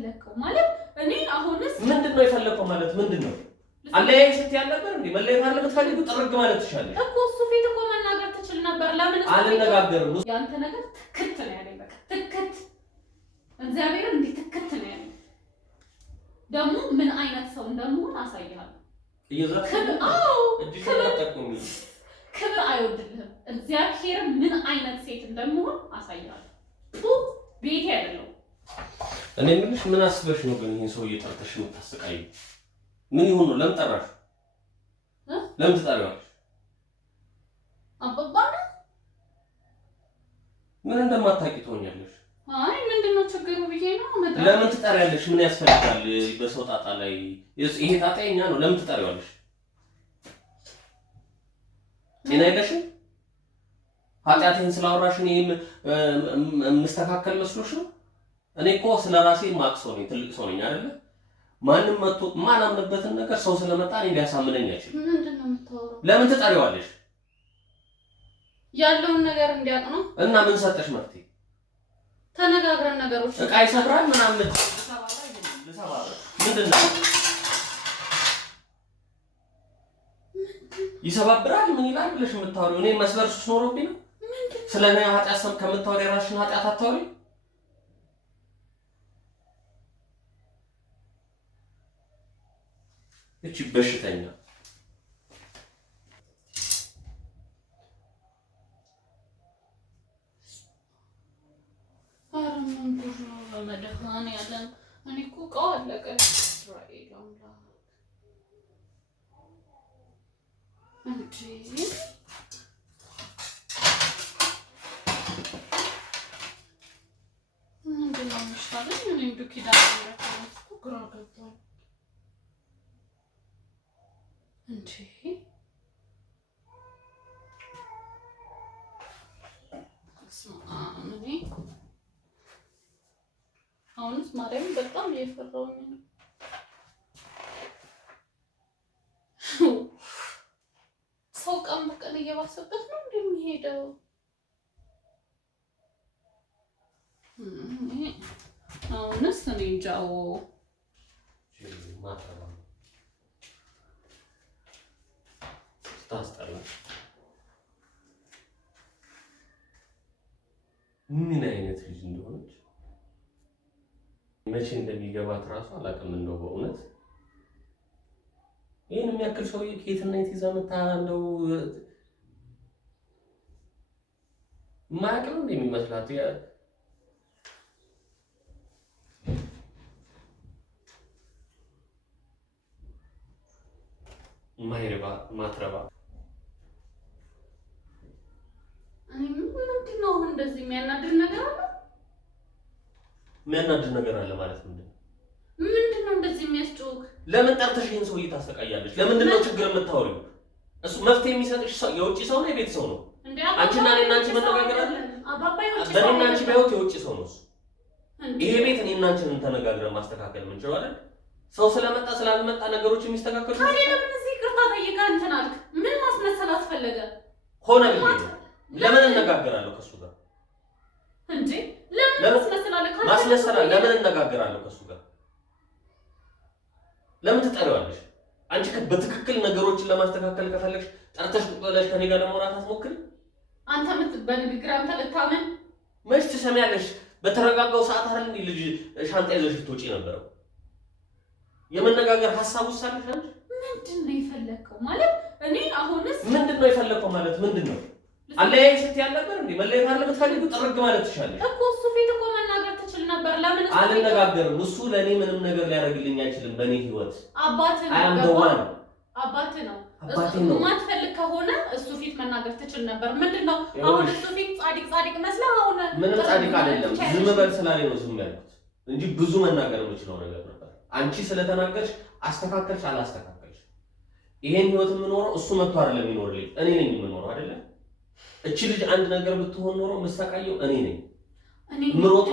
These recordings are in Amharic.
የፈለከው ማለት እኔ አሁንስ ምንድነው የፈለከው ማለት ምንድነው? አለያይ ስትይ ነበር እንዴ? መለየት አለ የምትፈልጊው ጥርግ ማለት ትችላለሽ እኮ እሱ ፊት እኮ መናገር ትችል ነበር። ለምን አልነጋገርም? ያንተ ነገር ትክት ነው ያለኝ። በቃ ትክት እግዚአብሔር እንዴ ትክት ነው ያለኝ። ደግሞ ምን አይነት ሰው እንደምሆን አሳይሃለሁ። ክብር አይወድልህም። እግዚአብሔር ምን አይነት ሴት እንደምሆን አሳይሃለሁ። ቤቴ አይደለም። እኔ ምንሽ ምን አስበሽ ነው ግን ይሄን ሰው እየጠርተሽ የምታስቃይ? ምን ይሁን ነው? ለምን ጠራሽ? ለምን ትጠሪዋለሽ? አባባ ምን እንደማታውቂ ትሆኛለሽ። አይ ምንድነው ችግሩ ብዬ ነው መጣ። ለምን ትጠሪያለሽ? ምን ያስፈልጋል በሰው ጣጣ ላይ? ይሄ ጣጣ የኛ ነው። ለምን ትጠሪዋለሽ? ጤና የለሽም? ኃጢአቴን ስላወራሽ እኔ የምስተካከል መስሎሽ ነው? እኔ እኮ ስለራሴ ማክሶ ነኝ፣ ትልቅ ሰው ነኝ አይደለ? ማንም መጥቶ ማናምንበትን ነገር ሰው ስለመጣ እኔ ሊያሳምነኝ አይችልም። ምንድነው የምታወራው? ለምን ትጠሪዋለሽ? ያለውን ነገር እንዲያውቅ ነው። እና ምን ሰጠሽ መፍትሄ? ተነጋግረን ነገሮች እቃ ይሰብራል ምናምን ምንድነው? ይሰባብራል ምን ይላል ብለሽ የምታወሪው? እኔ መስበር ሱስ ኖሮብኝ ነው? ስለኔ ኃጢአት ከምታወሪ ራስሽን ኃጢአት አታወሪ። እቺ በሽተኛ አረምን ጉር ነው በመድኃኔ ዓለም። እኔ እኮ እቃው አለቀ። እስራኤል አምላክ እንዴ! ምንድነው የሚሻለኝ? እኔ እንደው ኪዳነ ምሕረት እኮ ግራ ገባኝ እንዴ! አሁንስ ማርያም በጣም እየፈራሁኝ ነው። ሰው ቀን በቀን እየባሰበት ነው እንደሚሄደው። አሁንስ እኔ እንጃው ታስጠላ። ምን አይነት ልጅ እንደሆነች መቼ እንደሚገባት ራሱ አላውቅም። እንደው በእውነት ይሄን የሚያክል ሰውዬ ከየትና የት ይዛ መታ እንደው ማያውቅ ነው እንደሚመስላት ማይረባ ማትረባ። እኔ ምንድነው እንደዚህ የሚያናድድ ነገር አለ? የሚያናድድ ነገር አለ ማለት ምንድነው? ምንድነው እንደዚህ የሚያስጨውክ? ለምን ጠርተሽ ይሄን ሰውዬ ታሰቃያለሽ? ለምንድነው ችግር የምታወሪው? እሱ መፍትሄ የሚሰጥሽ ሰው የውጭ ሰው ነው የቤት ሰው ነው? አንቺና እኔና አንቺ መነጋገር አለ? በእኔና አንቺ ባይወት የውጭ ሰው ነው እሱ። ይሄ ቤት እኔና አንቺን ተነጋግረን ማስተካከል የምንችለው አይደል? ሰው ስለመጣ ስላልመጣ ነገሮች የሚስተካከሉ ታዲያ ለምን እዚህ ይቅርታ ጠይቀህ እንትን አልክ? ምን ማስመሰል አስፈለገ? ሆነ ብዬ ለምን እነጋገራለሁ ከሱ ጋር እንዴ? ለምን ማስመሰል ለምን እነጋገራለሁ ከሱ ጋር? ለምን ትጠሪዋለሽ? አንቺ በትክክል ነገሮችን ለማስተካከል ከፈለግሽ ጠርተሽ ብለሽ ከኔ ጋር ለማውራት አትሞክሪ። አንተ በንግግር አንተ ልታመን መች ትሰሚያለሽ? በተረጋጋው ሰዓት አይደል እንዴ ልጅ ሻንጣ ይዘሽ ትወጪ ነበረው? የመነጋገር ሐሳብ ውሳለሽ አንቺ? ምንድነው የፈለከው ማለት? እኔ አሁንስ ምንድነው የፈለከው ማለት ምንድነው? አለያይ ስትይ ነበር እንዴ? መለየት አለ የምትፈልጊው ጥርግ ማለት ትችላለሽ እኮ። እሱ ፊት እኮ መናገር ትችል ነበር። ለምን አልነጋገርም? እሱ ለኔ ምንም ነገር ሊያደርግልኝ አይችልም በኔ ህይወት። አባትህ ነው አባትህ ነው። እሱ ማትፈልግ ከሆነ እሱ ፊት መናገር ትችል ነበር። ምንድነው አሁን እሱ ፊት ጻድቅ መስለህ? አሁን ምንም ጻድቅ አይደለም። ዝም በል ስላለኝ ነው ዝም ያልኩት እንጂ ብዙ መናገር የምችለው ነገር ነበር። አንቺ ስለተናገርሽ አስተካከልሽ አላስተካከልሽ፣ ይሄን ህይወት የምኖረው እሱ መጥቶ አይደለም የሚኖርልኝ፣ እኔ ነኝ የምኖረው አይደለ? እቺ ልጅ አንድ ነገር ብትሆን ኖሮ መሰቃየው እኔ ነኝ። ምሮጦ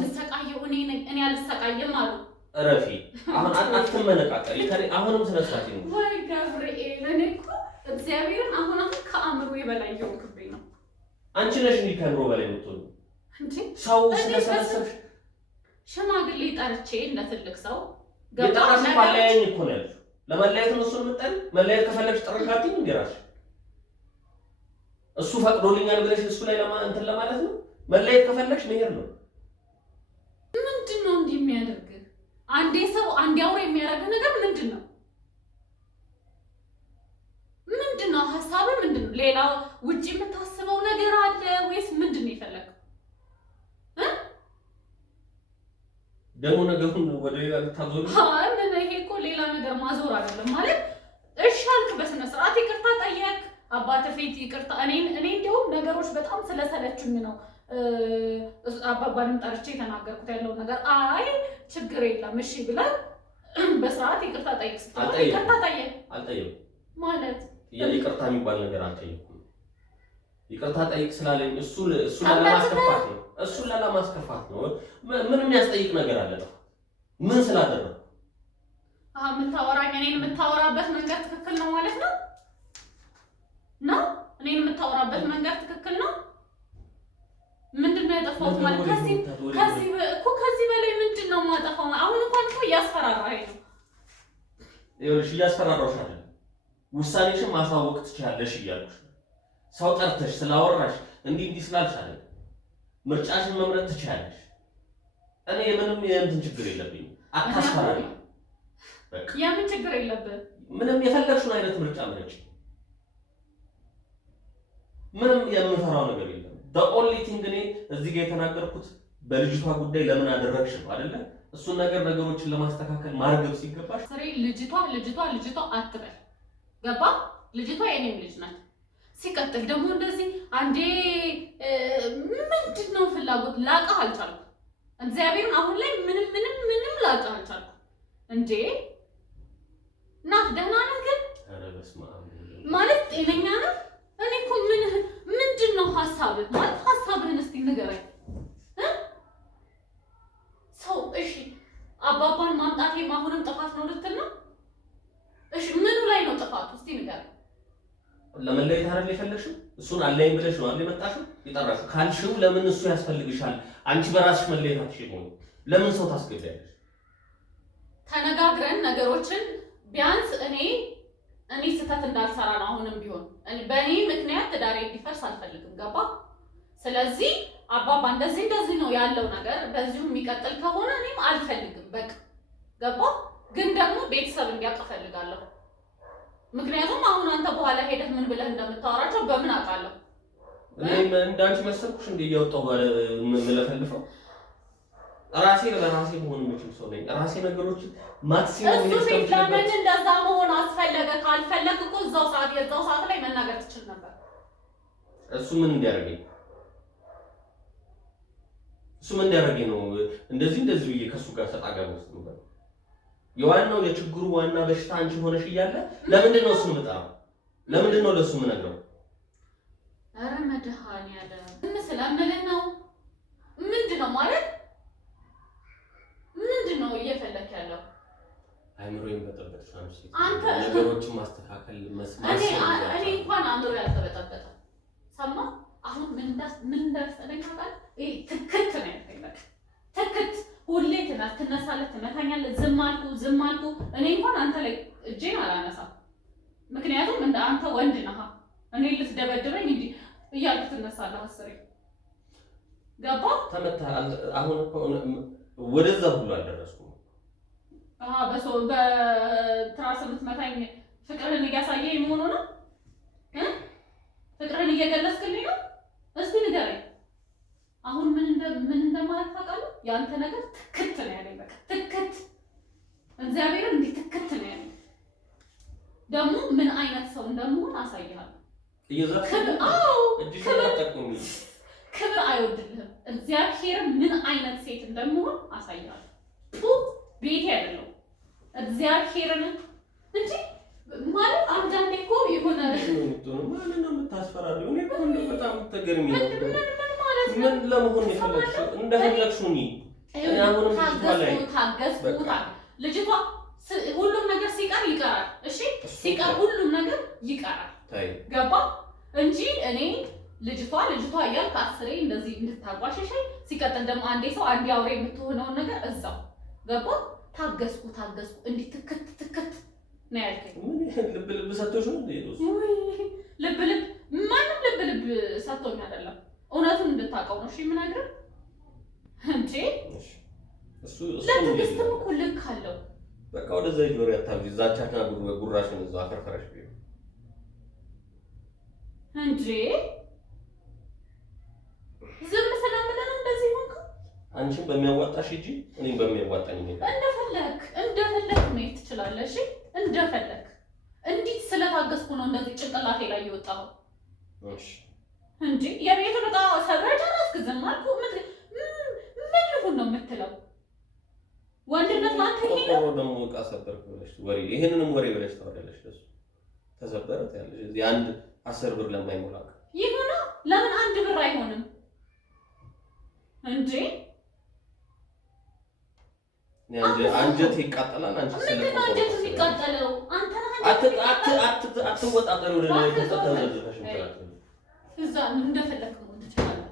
መሰቃየው እኔ ነኝ። እኔ አልሰቃየም አሉ። ረፊ አሁን አትመነቃቀሪ። አሁንም ስለሳት ነው ወይ ገብርኤል። እኔ እኮ እግዚአብሔርን አሁን ከአእምሮ በላይ የሆንክብኝ ነው። አንቺ ነሽ እንዴ ከአእምሮ በላይ የምትሆኚው? እንዴ ሰው ስለሰለሰብሽ ሽማግሌ ሽማግሌ ጠርቼ ለትልቅ ሰው ገባሽ ባላየኝ እኮ ነው ያልኩት። ለመለያየት ነው እሱን የምጠሪ መለያየት ከፈለግሽ ጠርጋትኝ እንዲራሽ እሱ ፈቅዶልኛል ብለሽ እሱ ላይ እንትን ለማለት ነው። መለያየት ከፈለግሽ መሄድ ነው። ምንድነው እንዲህ የሚያደርግ አንዴ ሰው አንዴ አውሬ የሚያደርግ ነገር ምንድነው? ምንድነው ሐሳብ ምንድነው? ሌላ ውጪ የምታስበው ነገር አለ ወይስ ምንድነው የፈለከው? ደግሞ ነገሩን ወደ ሌላ ልታዞር? አይ ምን ይሄ እኮ ሌላ ነገር ማዞር አይደለም ማለት እሺ አልክ፣ በስነ ስርዓት ይቅርታ ጠየቅ፣ አባተ ፊት ይቅርታ። እኔ እንደውም ነገሮች በጣም ስለሰለቹኝ ነው አባባንም ጠርቼ የተናገርኩት ያለው ነገር። አይ ችግር የለም እሺ ብለን በስርዓት ይቅርታ ጠይቅ ስትል ይቅርታ ጠየቅ አልጠየቅም ማለት ይቅርታ የሚባል ነገር አልጠየቅኩም። ይቅርታ ጠይቅ ስላለኝ እሱን ለማስከፋት ነው። እሱን ለማስከፋት ነው። ምንም ያስጠይቅ ነገር አለ? ምን ስላደረኩ? የምታወራኝ እኔን የምታወራበት መንገድ ትክክል ነው ማለት ነው? እኔን የምታወራበት መንገድ ትክክል ነው? ምንድነው ያጠፋሁት ማለት ከዚህ በላይ ምንድነው የማጠፋው? አሁን እንኳን እኮ እያስፈራራኸኝ ነው። ይኸውልሽ እያስፈራራሁሽ አይደለም፣ ውሳኔሽን ማሳወቅ ትችያለሽ እያልኩሽ ነው። ሰው ጠርተሽ ስላወራሽ እንዲህ ስላልሽ አይደለም። ምርጫሽን መምረጥ ትችያለሽ። እኔ ምንም የእንትን ችግር የለብኝም። አታስፈራሪ። በቃ የምን ችግር የለብህ? ምንም የፈለግሽውን አይነት ምርጫ ምረጭ። ምንም የምፈራው ነገር የለም። በኦንሊ ቲንግ እኔ እዚህ ጋር የተናገርኩት በልጅቷ ጉዳይ ለምን አደረግሽ ነው አይደለ? እሱን ነገሮችን ለማስተካከል ማርገብ ሲገባሽ ስሬ ልጅቷ አትበል። ገባ? ልጅቷ የኔም ልጅ ናት። ሲቀጥል ደግሞ እንደዚህ አንዴ ምንድነው ፍላጎት ላቀህ አልቻልኩም። እግዚአብሔርን አሁን ላይ ምንም ላቀህ አልቻልኩም። እንዴ ናት ደህና ነህ ግን? ኧረ በስመ አብ ማለት ጤነኛ ነህ? እኔ እኮ ምንድነው ሐሳብህ ማለት ሐሳብህን እስቲ ንገረኝ። ሰው እሺ አባባን ማምጣቴም አሁንም ጥፋት ነው ልትል ነው? እሺ ምኑ ላይ ነው ጥፋቱ? እስቲ ንገረኝ። ለመለየት አይደል የፈለግሽው? እሱን አለኝ ብለሽ ነው አይደል የመጣሽው የጠራሽው? ካልሽው ለምን እሱ ያስፈልግሻል? አንቺ በራስሽ መለየት አትችይም። ለምን ሰው ታስገቢያለሽ? ተነጋግረን ነገሮችን ቢያንስ እኔ ስህተት እንዳልሰራ ነው። አሁንም ቢሆን በእኔ ምክንያት ትዳሬ እንዲፈርስ አልፈልግም። ገባ? ስለዚህ አባባ እንደዚህ ነው ያለው ነገር በዚሁ የሚቀጥል ከሆነ እኔም አልፈልግም። በቃ ገባ? ግን ደግሞ ቤተሰብ እንዲያውቅ እፈልጋለሁ። ምክንያቱም አሁን አንተ በኋላ ሄደህ ምን ብለህ እንደምታወራቸው በምን አውቃለሁ? እኔም እንዳንቺ መሰልኩሽ እንደ እያወጣሁ የምለፈልፈው ራሴ ለራሴ መሆን የምችል ሰው ነኝ። ራሴ ነገሮችን ማክሲመም ለምን እንደዛ መሆን አስፈለገ? ካልፈለግ እኮ የዛው ሰዓት ላይ መናገር ትችል ነበር። እሱ ምን እንዲያደርገኝ ነው እንደዚህ ብዬ ከሱ ጋር ተጣጋው ውስጥ ነው። የዋናው የችግሩ ዋና በሽታ አንቺ ሆነሽ እያለ ለምንድን ነው እሱን የምጠራው? ለምንድን ነው ለሱ የምነግረው? ኧረ መድኃኒዓለም ምን ስለምልህ ነው? ምንድነው ማለት ምንድነው እየፈለክ ያለው? አይምሮዬን በጠበጥሽ አንተ ነገሮችን ማስተካከል መስማት እኔ እንኳን አእምሮ ያልተበጠበጠ ሰማ። አሁን ምን እንዳስጠለኝ ታውቃለህ? ይሄ ትክክት ነው ያልከኝ። በቃ ትክክት ሁሌ ትነሳለህ፣ ትመታኛለህ። ዝም አልኩ። እኔ እንኳን አንተ ላይ እጄን አላነሳም። ምክንያቱም እንደ አንተ ወንድ ነህ። እኔ ልትደበድበኝ እንጂ እያልኩ ትነሳለህ አስሬ። ገባ? ተመታህ። አሁን እኮ ወደዛ ሁሉ አልደረስኩም። በትራስ የምትመታኝ ፍቅርህን እያሳየኝ መሆኑ ነው? ፍቅርህን እየገለጽክልኝ ነው? እስቲ ንገረኝ። አሁን ምን እንደማለት ታውቃለህ? የአንተ ነገር ትክት ነው ያለኝ። በቃ ትክት፣ እግዚአብሔርን እንዲህ ትክት ነው ያለኝ። ደግሞ ምን አይነት ሰው እንደምሆን አሳይሃለሁ። ክብር አይወድልህም። እግዚአብሔርን ምን አይነት ሴት እንደምሆን አሳይሃለሁ። ቤቴ አይደለም እግዚአብሔርን እንጂ ማለት አንዳንዴ እኮ የሆነ ማለት ነው የምታስፈራሪው። እኔ እኮ በጣም ተገርሚ ነው። ምን ለመሆን የፈለግሽው? እንደፈለግሽው ነኝ። አሁንም ታገዝኩ። ልጅቷ ሁሉም ነገር ሲቀር ይቀራል። እሺ ሲቀር ሁሉም ነገር ይቀራል። ገባ እንጂ እኔ ልጅቷ እያልክ አስሬ እንደዚህ እንድታጓሸሸኝ ሲቀጥል ደግሞ አንዴ ሰው አንዴ አውሬ የምትሆነውን ነገር እዛው ገባ? ታገስኩ እንዲህ ትክት ነው ያልከኝ። ልብ ሰጥቶሽ ነው እንዴ? ልብ ማንም ልብ ሰጥቶኝ አይደለም። እውነቱን እንድታውቀው ነው። እሺ የምነግርህ እንዴ እሱ ለትዕግስትም እኮ ልክ አለው። በቃ ወደዛ ጆሮ ያታውጂ ዛቻካ ጉራሽን እዛው አፈርፈረሽ ቢሆን እንዴ ዝም ስለምለ ነው እንደዚህ ሆንኩ። አንቺም በሚያዋጣሽ እጂ እኔም በሚያዋጣኝ ነው። እንደፈለክ መሄድ ትችላለህ። እሺ እንደፈለክ እንዴት ስለታገስኩ ነው እንደዚህ ጭንቅላቴ ላይ የወጣው። እሺ እንዴ የቤቱ ዕቃ ሰብረህ ጨረስክ። ዝም አልኩ። ምን ልሁን ነው የምትለው? ወንድነት ማለት ይሄ ነው። ደግሞ ዕቃ ሰበርክ ብለሽ ወሬ ይሄንንም ወሬ ብለሽ ታወራለሽ። ለሱ ተሰበረት ያለሽ እዚህ አንድ 10 ብር ለማይሞላ ይሁን። ለምን 1 ብር አይሆንም እንዴ? አንጀት ይቃጠላል። አንቺ ስለምን አንጀት ይቃጠለው? አንተ አትወጣጠሩ ወደ ላይ ተተዘዘፈሽ እዛ እንደፈለክ ነው ትችላለህ።